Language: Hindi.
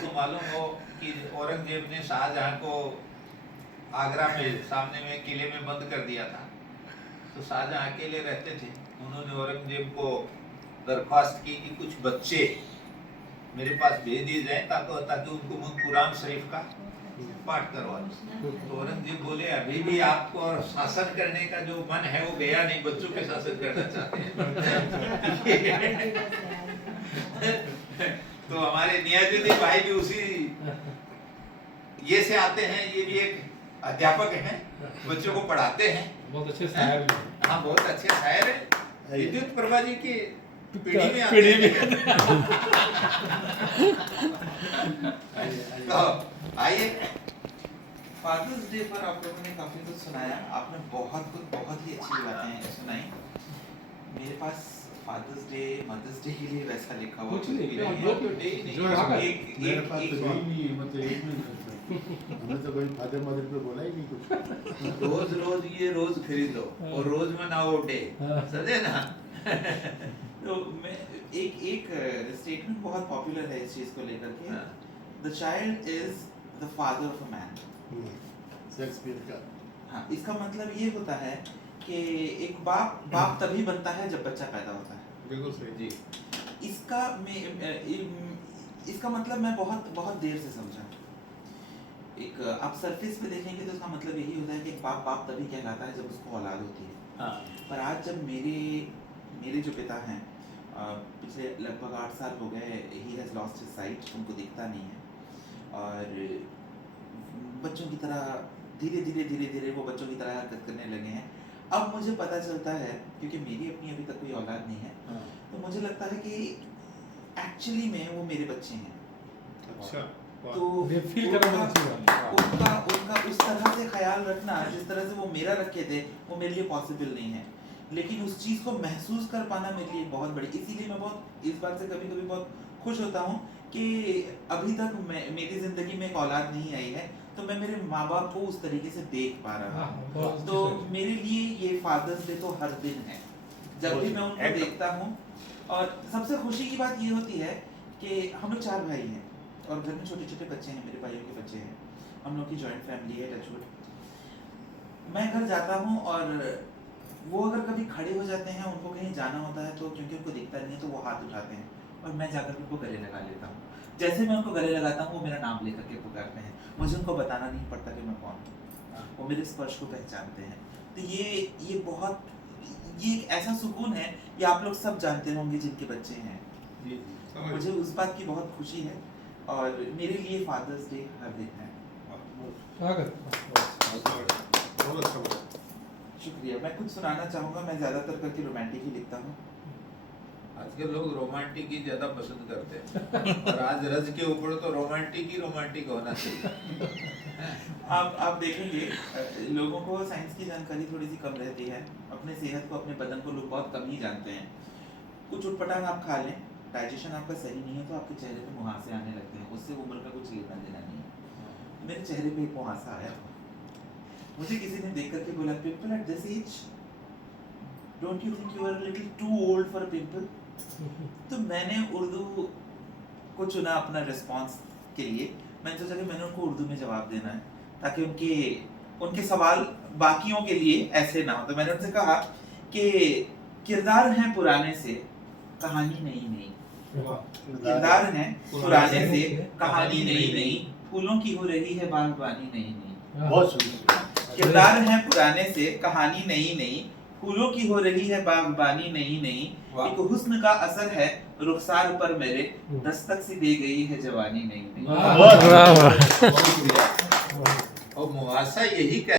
आपको मालूम हो कि औरंगजेब ने शाहजहां को आगरा में सामने में किले में बंद कर दिया था, तो शाहजहां अकेले रहते थे। उन्होंने औरंगजेब को दरख्वास्त की कि कुछ बच्चे मेरे पास भेज दिए जाए ताकि उनको मैं कुरान शरीफ का पाठ करवा दूं। तो औरंगजेब बोले अभी भी आपको शासन करने का जो मन है वो गया नहीं, बच्चों के शासन करना चाहते हैं। तो हमारे नियाजुद्दीन भाई भी उसी ये से आते हैं, ये भी एक अध्यापक हैं, बच्चों को पढ़ाते हैं, बहुत अच्छे शायर भी हैं। हाँ बहुत अच्छे शायर हैं। विद्युत प्रभा जी की पीढ़ी में तो आइए, फादर्स डे पर आप लोगों ने काफी कुछ सुनाया, आपने बहुत ही अच्छी बातें सुनाई। मेरे पास फादर्स डे मदर्स डे के लिए वैसा लिखा हुआ कुछ नहीं, मेरे पास तो यही नहीं है, मतलब एक मिनट हमें तो कोई फादर मदर पे बोला ही नहीं कुछ। रोज रोज ये रोज खरीदो और रोज मनाओ डे, समझे ना। तो मैं एक स्टेटमेंट बहुत पॉपुलर है इस चीज को लेकर के, the child is the father of a man. Shakespeare का। हाँ, इसका मतलब ये होता है कि एक बाप तभी बनता है जब बच्चा पैदा होता है। बिल्कुल सही जी। इसका मतलब मैं बहुत देर से समझा। एक आप सरफेस पे देखेंगे तो इसका मतलब यही होता है कि एक बाप तभी कहलाता है जब उसको औलाद होती है। हाँ। पर आज जब मेरे जो पिता हैं, पिछले लगभग 8 साल हो गए, he has lost his site, उनको दिखता नहीं है और बच्चों की तरह धीरे वो बच्चों की तरह हरकत करने लगे हैं। अब मुझे पता चलता है, क्योंकि मेरी अपनी अभी तक कोई औलाद नहीं है, हाँ। तो मुझे लगता है कि एक्चुअली में वो मेरे बच्चे हैं। अच्छा, तो फील करना उनका उस तरह से ख्याल रखना जिस तरह से वो मेरा रखे थे, वो मेरे लिए पॉसिबल नहीं है। लेकिन उस चीज़ को महसूस कर पाना मेरे लिए बहुत बड़ी, इसीलिए मैं बहुत इस बात से कभी बहुत खुश होता हूँ कि अभी तक मेरी ज़िंदगी में एक औलाद नहीं आई है, तो मैं मेरे माँ बाप को उस तरीके से देख पा रहा हूँ। तो मेरे लिए ये फादर्स डे तो हर दिन है, जब भी मैं उनको देखता हूँ। और सबसे खुशी की बात ये होती है कि हम लोग 4 भाई हैं और घर में छोटे बच्चे हैं, मेरे भाइयों के बच्चे हैं, हम लोग की जॉइंट फैमिली है, टचवुड। मैं घर जाता हूँ और वो अगर कभी खड़े हो जाते हैं, उनको कहीं जाना होता है, तो क्योंकि उनको दिखता नहीं है तो वो हाथ उठाते हैं और मैं जाकर उनको गले लगा लेता हूँ। जैसे मैं उनको गले लगाता हूँ, वो मेरा नाम लेकर के पुकारते हैं, मुझे उनको बताना नहीं पड़ता कि मैं कौन हूँ, वो मेरे स्पर्श को पहचानते हैं। तो ये एक ऐसा सुकून है कि आप लोग सब जानते होंगे जिनके बच्चे हैं। मुझे उस बात की बहुत खुशी है और मेरे लिए फादर्स डे हर दिन है। शुक्रिया। मैं कुछ सुनाना चाहूँगा, मैं ज़्यादातर करके रोमांटिक ही लिखता हूँ। आजकल लोग रोमांटिक ही ज़्यादा पसंद करते हैं और आज रज के ऊपर तो रोमांटिक होना चाहिए। आप देखेंगे लोगों को साइंस की जानकारी थोड़ी सी कम रहती है, अपने सेहत को, अपने बदन को लोग बहुत कम ही जानते हैं। कुछ उटपटांग आप खा लें, डाइजेशन आपका सही नहीं है तो आपके चेहरे पे मुहासे आने लगते हैं, उससे उम्र का कुछ लेना देना नहीं है। मेरे चेहरे पे एक मुहासा आया, मुझे किसी ने देख करके बोला, pimple at this age, don't you think you are little too old for pimple? तो मैंने उर्दू को चुना अपना रिस्पांस के लिए। मैंने सोचा कि मैंने उनको उर्दू में जवाब देना है ताकि उनके सवाल बाकियों के लिए ऐसे ना हो। तो मैंने उनसे कहा कि किरदार हैं पुराने से, कहानी नई, किरदार हैं पुराने से, कहानी नई, फूलों की हो रही है बागबानी नई। बहुत सुंदर। किरदार हैं पुराने से, कहानी नई, फूलों की हो रही है बागबानी नई। एक हुस्न का असर है रुखसार पर मेरे, दस्तक सी दे गई है जवानी नई। और मुहासा यही